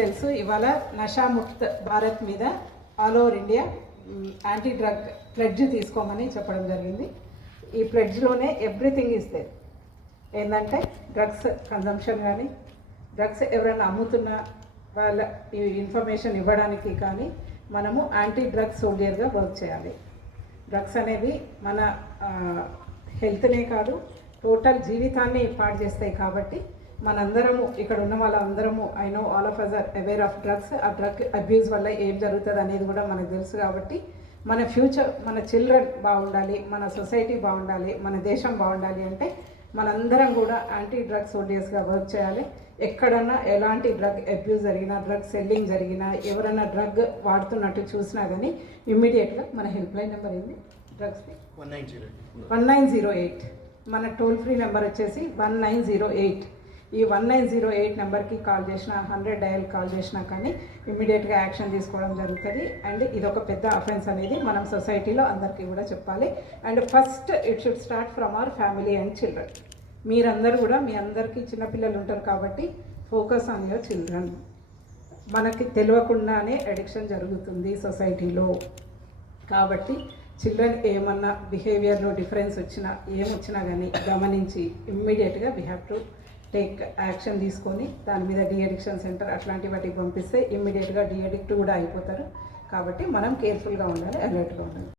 తెలుసు ఇవాళ నషాముక్త్ భారత్ మీద all over India anti drug pledge తీసుకోమని చెప్పడం జరిగింది. ఈ ప్లెడ్జ్లోనే ఎవ్రీథింగ్ ఇస్తే ఏంటంటే డ్రగ్స్ కన్జంప్షన్ కానీ, డ్రగ్స్ ఎవరైనా అమ్ముతున్న వాళ్ళ ఈ ఇన్ఫర్మేషన్ ఇవ్వడానికి కానీ మనము యాంటీ డ్రగ్స్ సోల్జర్గా వర్క్ చేయాలి. డ్రగ్స్ అనేవి మన హెల్త్నే కాదు టోటల్ జీవితాన్ని పాడు చేస్తాయి. కాబట్టి మనందరము ఇక్కడ ఉన్న వాళ్ళందరము I know all of us are aware of drugs. ఆ డ్రగ్ అబ్యూస్ వల్ల ఏం జరుగుతుంది అనేది కూడా మనకు తెలుసు. కాబట్టి మన ఫ్యూచర్, మన చిల్డ్రన్ బాగుండాలి, మన సొసైటీ బాగుండాలి, మన దేశం బాగుండాలి అంటే మనందరం కూడా యాంటీ డ్రగ్ సోల్జర్స్గా వర్క్ చేయాలి. ఎక్కడన్నా ఎలాంటి డ్రగ్ అబ్యూస్ జరిగినా, డ్రగ్ సెల్లింగ్ జరిగినా, ఎవరైనా డ్రగ్ వాడుతున్నట్టు చూసినా కానీ ఇమ్మీడియట్గా మన హెల్ప్ లైన్ నెంబర్ ఏంది డ్రగ్స్ది 1908. మన టోల్ ఫ్రీ నెంబర్ వచ్చేసి 1908. ఈ 1908 నెంబర్కి కాల్ చేసినా, 100 డయల్ కాల్ చేసినా కానీ ఇమ్మీడియట్గా యాక్షన్ తీసుకోవడం జరుగుతుంది. అండ్ ఇది ఒక పెద్ద అఫెన్స్ అనేది మనం సొసైటీలో అందరికీ కూడా చెప్పాలి. And first it should start from our family and children. మీరందరూ కూడా, మీ అందరికీ చిన్నపిల్లలు ఉంటారు కాబట్టి ఫోకస్ ఆన్ యువర్ చిల్డ్రన్. మనకి తెలియకుండానే అడిక్షన్ జరుగుతుంది సొసైటీలో. కాబట్టి చిల్డ్రన్ ఏమన్నా బిహేవియర్లో డిఫరెన్స్ వచ్చినా, ఏమొచ్చినా కానీ గమనించి ఇమ్మీడియట్గా we have to take action తీసుకొని దాని మీద డీఅడిక్షన్ సెంటర్ అట్లాంటి వాటికి పంపిస్తే ఇమ్మీడియట్గా డీఅడిక్ట్ కూడా అయిపోతారు. కాబట్టి మనం కేర్ఫుల్గా ఉండాలి, అలర్ట్గా ఉండాలి.